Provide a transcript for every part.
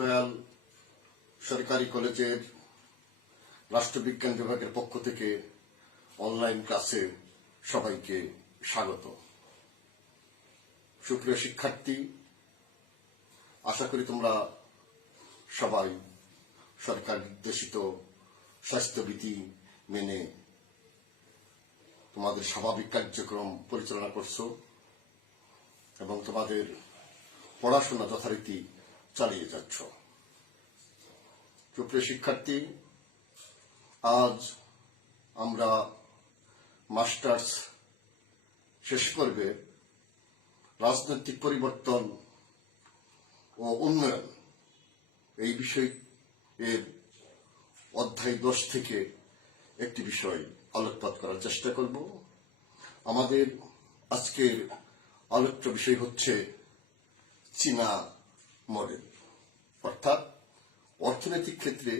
দয়াল সরকারি কলেজের রাষ্ট্রবিজ্ঞান বিভাগের পক্ষ থেকে অনলাইন ক্লাসে সবাইকে স্বাগত। সুপ্রিয় শিক্ষার্থী, আশা করি তোমরা সবাই সরকার নির্দেশিত স্বাস্থ্যবিধি মেনে তোমাদের স্বাভাবিক কার্যক্রম পরিচালনা করছো এবং তোমাদের পড়াশোনা যথারীতি চালিয়ে যাচ্ছ। সুপ্রিয় শিক্ষার্থী, আজ আমরা মাস্টার্স শেষ পর্বে রাজনৈতিক পরিবর্তন ও উন্নয়ন এই বিষয় এর অধ্যায় 10 থেকে একটি বিষয় আলোকপাত করার চেষ্টা করব। আমাদের আজকের আলোচ্য বিষয় হচ্ছে চীনা মডেল, অর্থাৎ অর্থনৈতিক ক্ষেত্রে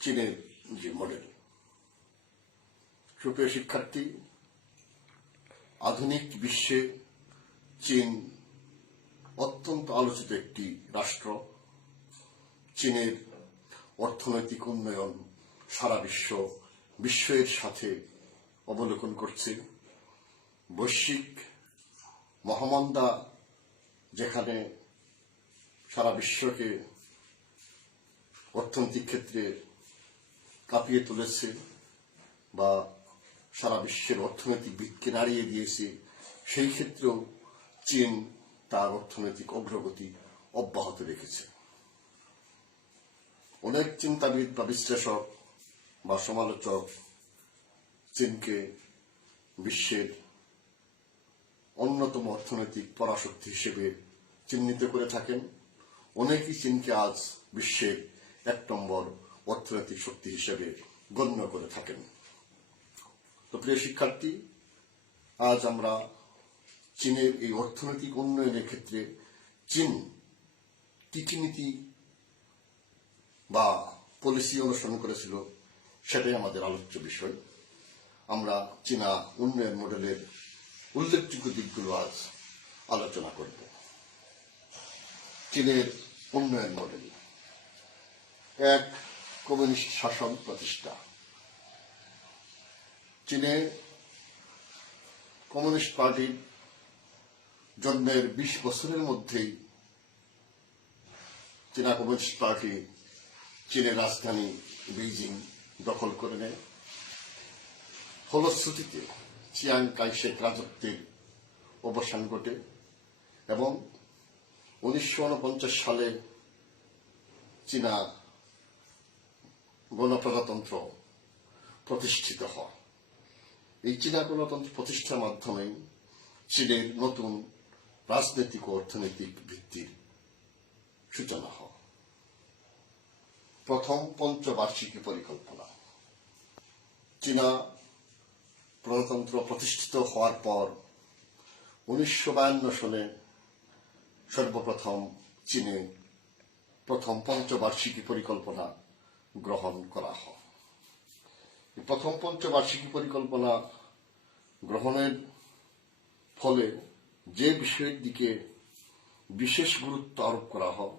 চীনের যে মডেল। সুপ্রিয় শিক্ষার্থী, আধুনিক বিশ্বে চীন অত্যন্ত আলোচিত একটি রাষ্ট্র। চীনের অর্থনৈতিক উন্নয়ন সারা বিশ্বের সাথে অবলোকন করছে। বৈশ্বিক মহামন্দা যেখানে সারা বিশ্বকে অর্থনৈতিক ক্ষেত্রে কাঁপিয়ে তুলেছে বা সারা বিশ্বের অর্থনৈতিক ভিতকে নাড়িয়ে দিয়েছে, সেই ক্ষেত্রেও চীন তার অর্থনৈতিক অগ্রগতি অব্যাহত রেখেছে। অনেক চিন্তাবিদ বা বিশ্লেষক বা সমালোচক চীনকে বিশ্বের অন্যতম অর্থনৈতিক পরাশক্তি হিসেবে চিহ্নিত করে থাকেন। অনেকেই চীনকে আজ বিশ্বের 1 নম্বর অর্থনৈতিক শক্তি হিসেবে গণ্য করে থাকেন। তো প্রিয় শিক্ষার্থী, আজ আমরা চীনের এই অর্থনৈতিক উন্নয়নের ক্ষেত্রে চীন কি কি নীতি বা পলিসি অনুসরণ করেছিল সেটাই আমাদের আলোচ্য বিষয়। আমরা চীনা উন্নয়ন মডেলের উল্লেখযোগ্য দিকগুলো আজ আলোচনা করব। চীনের উন্নয়ন মডেল: 1. কমিউনিস্ট শাসন প্রতিষ্ঠা। চীনে কমিউনিস্ট পার্টির জন্মের 20 বছরের মধ্যেই চীনা কমিউনিস্ট পার্টি চীনের রাজধানী বেইজিং দখল করে নেয়। ফলশ্রুতিতে চিয়াং কাই-শেক রাজত্বের অবসান ঘটে এবং 1949 সালে চীনা গণপ্রজাতন্ত্র প্রতিষ্ঠিত হয়। এই চীনা গণতন্ত্র প্রতিষ্ঠার মাধ্যমে চীনের নতুন রাজনৈতিক ও অর্থনৈতিক ভিত্তির সূচনা হয়। প্রথম পঞ্চবার্ষিকী পরিকল্পনা। চীনা প্রজাতন্ত্র প্রতিষ্ঠিত হওয়ার পর 1952 সালে সর্বপ্রথম চীনে প্রথম পঞ্চবার্ষিকী পরিকল্পনা গ্রহণ করা হয়। প্রথম পঞ্চবার্ষিকী পরিকল্পনা গ্রহণের ফলে যে বিষয়ের দিকে বিশেষ গুরুত্ব আরোপ করা হয়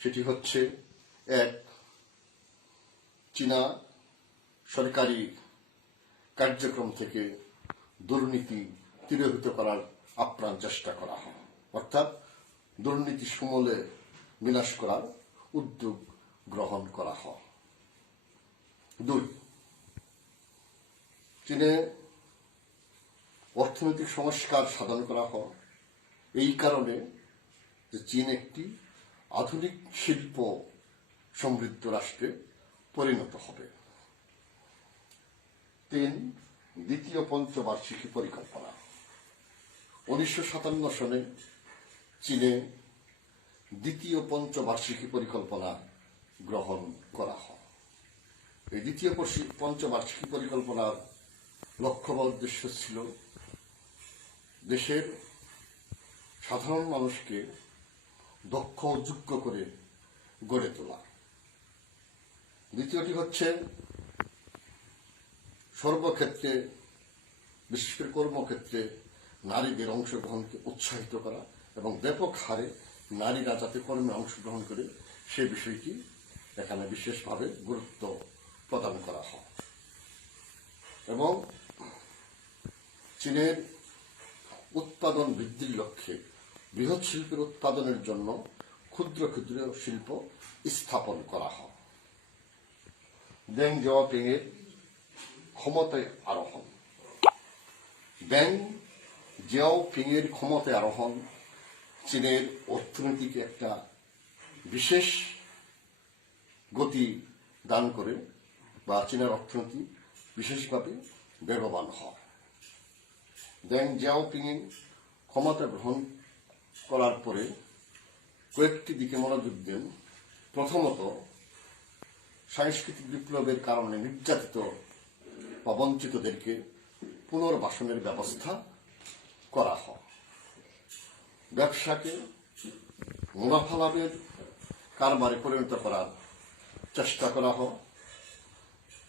সেটি হচ্ছে: 1. চীনা সরকারি কার্যক্রম থেকে দুর্নীতি তিরোহিত করার আপ্রাণ চেষ্টা করা হয়, অর্থাৎ দুর্নীতি সমূলে বিনাশ করার উদ্যোগ গ্রহণ করা হয়। 2. চীনে অর্থনৈতিক সংস্কার সাধন করা হয় এই কারণে যে চীন একটি আধুনিক শিল্প সমৃদ্ধ রাষ্ট্রে পরিণত হবে। 3. দ্বিতীয় পঞ্চবার্ষিকী পরিকল্পনা। 1957 সালে চীনে দ্বিতীয় পঞ্চবার্ষিকী পরিকল্পনা গ্রহণ করা হয়। এই দ্বিতীয় পঞ্চবার্ষিকী পরিকল্পনার লক্ষ্য বা উদ্দেশ্য ছিল দেশের সাধারণ মানুষকে দক্ষ ও যোগ্য করে গড়ে তোলা। দ্বিতীয়টি হচ্ছে সর্বক্ষেত্রে, বিশেষ করে কর্মক্ষেত্রে নারীদের অংশগ্রহণকে উৎসাহিত করা এবং ব্যাপক হারে নারীরা যাতে কর্মে অংশগ্রহণ করে সে বিষয়টি এখানে বিশেষভাবে গুরুত্ব প্রদান করা হয়। এবং চীনের উৎপাদন বৃদ্ধির লক্ষ্যে বৃহৎ শিল্পের উৎপাদনের জন্য ক্ষুদ্র ক্ষুদ্র শিল্প স্থাপন করা হয়। দেং জিয়াওপিং এর ক্ষমতায় আরোহণ। দেং জিয়াওপিং এর ক্ষমতায় আরোহণ চীনের অর্থনীতিকে একটা বিশেষ গতি দান করে বা চীনের অর্থনীতি বিশেষভাবে বেগবান হয়। দেং জিয়াওপিং ক্ষমতা গ্রহণ করার পরে কয়েকটি দিকে মনোযোগ দেন। প্রথমত, সাংস্কৃতিক বিপ্লবের কারণে নির্যাতিত বা বঞ্চিতদেরকে পুনর্বাসনের ব্যবস্থা করা হয়। ব্যবসাকে মুনাফা লাভের কারবারে পরিণত করার চেষ্টা করা হয়।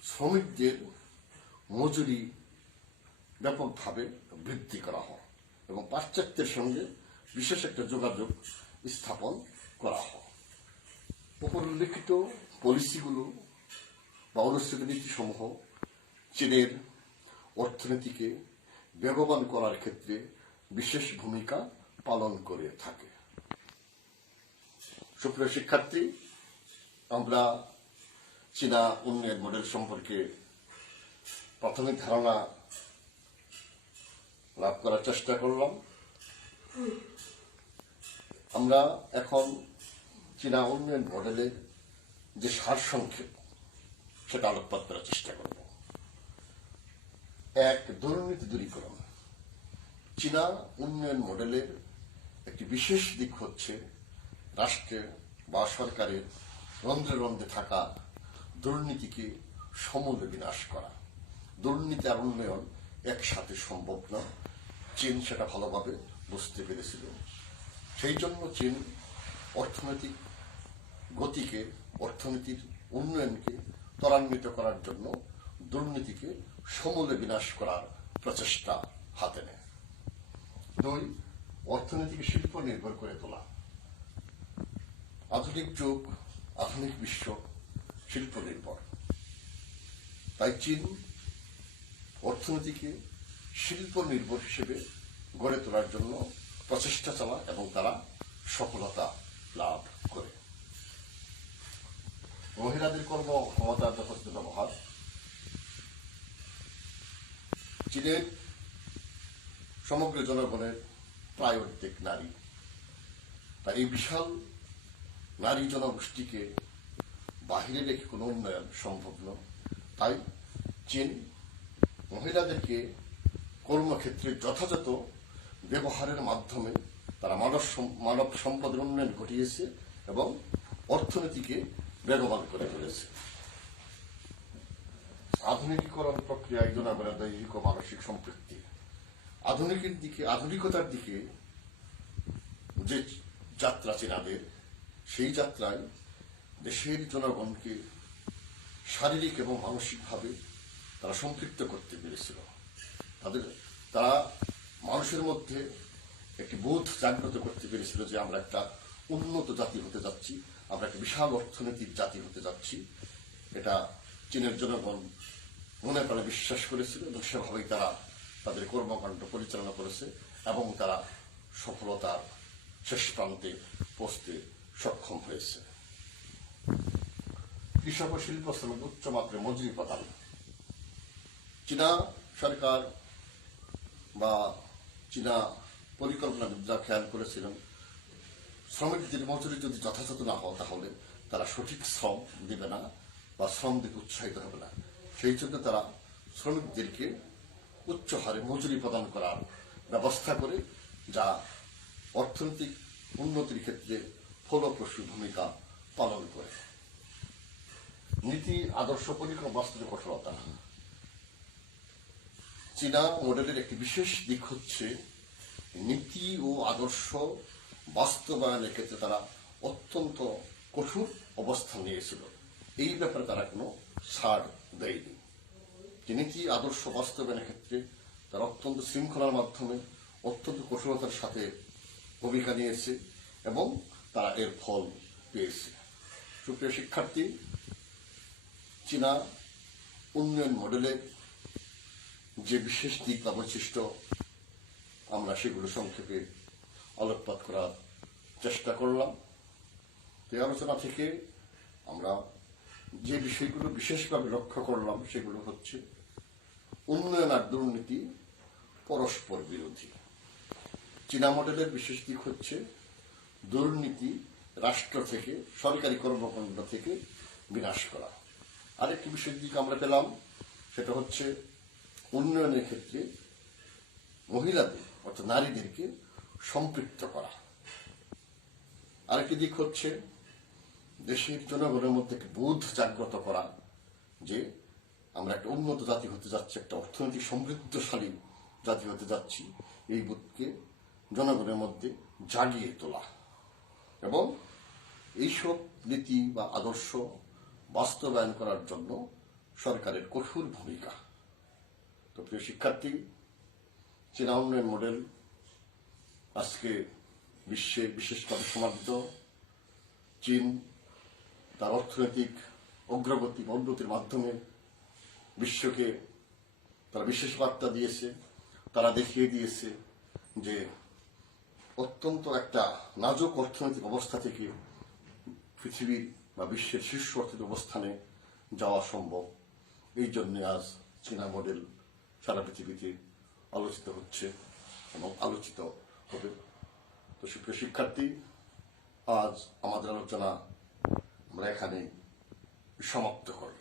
শ্রমিকদের মজুরি ব্যাপকভাবে বৃদ্ধি করা হয় এবং পাশ্চাত্যের সঙ্গে বিশেষ একটা যোগাযোগ স্থাপন করা হয়। উপরিল্লিখিত পলিসিগুলো বা অনুষ্ঠিত নীতিসমূহ চীনের অর্থনীতিকে বেগবান করার ক্ষেত্রে বিশেষ ভূমিকা পালন করে থাকে। সুপ্রিয় শিক্ষার্থী, আমরা চীনা উন্নয়ন মডেল সম্পর্কে প্রাথমিক ধারণা লাভ করার চেষ্টা করলাম। আমরা এখন চীনা উন্নয়ন মডেলের যে সারসংক্ষেপ সেটা আলোকপাত করার চেষ্টা করব। এক, দুর্নীতি দূরীকরণ। চীনা উন্নয়ন মডেলের একটি বিশেষ দিক হচ্ছে রাষ্ট্রে বা সরকারের রন্ধ্রে রন্ধ্রে থাকা দুর্নীতিকে সমূলে বিনাশ করা। দুর্নীতি আর উন্নয়ন একসাথে সম্ভব না। চীন সেটা ভালোভাবে বুঝতে পেরেছিল। সেই জন্য চীন অর্থনৈতিক গতিকে, অর্থনীতির উন্নয়নকে ত্বরান্বিত করার জন্য দুর্নীতিকে সমূলে বিনাশ করার প্রচেষ্টা হাতে নেয়। দুই, অর্থনীতিকে শিল্প নির্ভর করে তোলা। আধুনিক যুগ, আধুনিক বিশ্ব শিল্প নির্ভর। তাই চীন অর্থনীতিকে শিল্প নির্ভর হিসেবে গড়ে তোলার জন্য প্রচেষ্টা চালায় এবং তারা সফলতা লাভ করে। মহিলাদের কর্মক্ষমতার যথেষ্ট ব্যবহার। চীনের সমগ্র জনগণের প্রায় অর্ধেক নারী। তাই এই বিশাল নারী জনগোষ্ঠীকে বাহিরে রেখে কোনো উন্নয়ন সম্ভব নয়। তাই চীন মহিলাদেরকে কর্মক্ষেত্রে যথাযথ ব্যবহারের মাধ্যমে তারা মানব সম্পদের উন্নয়ন ঘটিয়েছে এবং অর্থনীতিকে বেগবান করে তুলেছে। আধুনিকীকরণ প্রক্রিয়ায় জনগণের দৈহিক ও মানসিক সম্পৃক্তি। আধুনিকতার দিকে যে যাত্রা চীনাদের, সেই যাত্রায় দেশের জনগণকে শারীরিক এবং মানসিকভাবে তারা সম্পৃক্ত করতে পেরেছিল। তারা মানুষের মধ্যে একটি বোধ জাগ্রত করতে পেরেছিল যে আমরা একটা উন্নত জাতি হতে যাচ্ছি, আমরা একটা বিশাল অর্থনীতির জাতি হতে যাচ্ছি। এটা চীনের জনগণ মনে প্রাণে বিশ্বাস করেছিল এবং সেভাবেই তারা তাদের কর্মকাণ্ড পরিচালনা করেছে এবং তারা সফলতার শেষ প্রান্তে পৌঁছতে সক্ষম হয়েছে। কৃষক ও শিল্প শ্রমিক উচ্চমাত্রায় মজুরি প্রদান। চীনা সরকার বা চীনা পরিকল্পনাবিদরা খেয়াল করেছিলেন শ্রমিকদের মজুরি যদি যথাযথ না হয় তাহলে তারা সঠিক শ্রম দিবে না বা শ্রম দিতে উৎসাহিত হবে না। সেই জন্য তারা শ্রমিকদেরকে উচ্চ হারে মজুরি প্রদান করার ব্যবস্থা করে, যা অর্থনৈতিক উন্নতির ক্ষেত্রে ফলপ্রসূ ভূমিকা পালন করে। নীতি আদর্শ পরিক্রমা বাস্তবে কঠোরতা। চীনা মডেলের একটি বিশেষ দিক হচ্ছে নীতি ও আদর্শ বাস্তবায়নের ক্ষেত্রে তারা অত্যন্ত কঠোর অবস্থান নিয়েছিল। এই ব্যাপারে তারা কোনো ছাড় দেয়নি। নীতি আদর্শ বাস্তবায়নের ক্ষেত্রে তারা অত্যন্ত শৃঙ্খলার মাধ্যমে অত্যন্ত কঠোরতার সাথে ভূমিকা নিয়েছে এবং তারা এর ফল পেয়েছে। সুপ্রিয় শিক্ষার্থী, চীনা উন্নয়ন মডেলের যে বিশেষ দিক বা বৈশিষ্ট্য আমরা সেগুলো সংক্ষেপে আলোকপাত করার চেষ্টা করলাম। এই আলোচনা থেকে আমরা যে বিষয়গুলো বিশেষভাবে লক্ষ্য করলাম সেগুলো হচ্ছে উন্নয়ন আর দুর্নীতি পরস্পর বিরোধী। চীনা মডেলের বিশেষ দিক হচ্ছে দুর্নীতি রাষ্ট্র থেকে, সরকারি কর্মকাণ্ড থেকে বিনাশ করা। আরেকটি বিশেষ দিক আমরা পেলাম, সেটা হচ্ছে উন্নয়নের ক্ষেত্রে মহিলাদের অর্থাৎ নারীদেরকে সম্পৃক্ত করা। আরেকটি দিক হচ্ছে দেশের জনগণের মধ্যে বোধ জাগ্রত করা যে আমরা একটা উন্নত জাতি হতে যাচ্ছি, একটা অর্থনৈতিক সমৃদ্ধশালী জাতি হতে যাচ্ছি, এই বোধকে জনগণের মধ্যে জাগিয়ে তোলা এবং এইসব নীতি বা আদর্শ বাস্তবায়ন করার জন্য সরকারের কঠোর ভূমিকা। তো প্রিয় শিক্ষার্থী, চীনা উন্নয়ন মডেল আজকে বিশ্বে বিশেষভাবে সমাদৃত। চীন তার অর্থনৈতিক অগ্রগতি বা উন্নতির মাধ্যমে বিশ্বকে তারা বিশেষ বার্তা দিয়েছে। তারা দেখিয়ে দিয়েছে যে অত্যন্ত একটা নাজুক অর্থনৈতিক অবস্থা থেকে পৃথিবীর বা বিশ্বের শীর্ষ অর্থনৈতিক অবস্থানে যাওয়া সম্ভব। এই জন্য আজ চীনা মডেল সারা পৃথিবীতে আলোচিত হচ্ছে এবং আলোচিত হবে। তো সুপ্রিয় শিক্ষার্থী, আজ আমাদের আলোচনা আমরা এখানে সমাপ্ত করি।